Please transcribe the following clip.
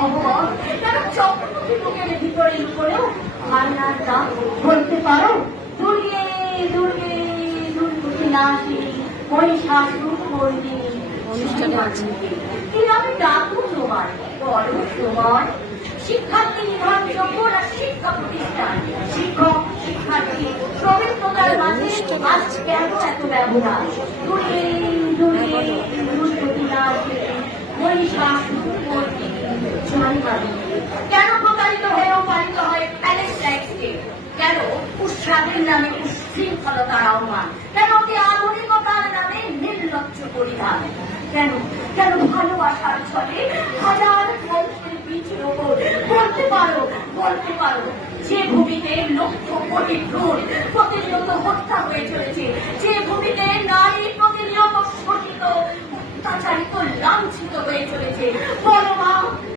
অবগত কেন চক্রবর্তী বুকের ভিতরে লুকোলেও ভান্নার নাম বলতে পারো? দুর্গে দুর্গে দুর্গতি নাশি মহিষাসুর মর্দিনী অনুষ্ঠানে আছে কিভাবে ডাকুন তোমার বড় সময় শিক্ষার্থী নিধন যোগ্য শিক্ষা প্রতিষ্ঠান শিক্ষক শিক্ষার্থী প্রবৃত্ততার মাঝে আজ কেন এত ব্যবধান? দুর্গে দুর্গে দুর্গতি নাশি মহিষাসুর মর্দিনী কেন প্রতারিত হয়েও পালিত হয় প্যালেস্টাইনকে? কেন উৎসাহের নামে উচ্ছৃঙ্খলতার আহ্বান? কেন অতি আধুনিকতার নামে নির্লজ্জ পরিধান? কেন কেন ভালোবাসার ছলে হাজার বংশের বীজের ওপর বলতে পারো যে ভূমিতে লক্ষ কোটি ভ্রূণ প্রতিনিয়ত হত্যা হয়ে চলেছে, যে ভূমিতে নারী প্রতিনিয়ত শোষিত অত্যাচারিত লাঞ্ছিত হয়ে চলেছে, বলো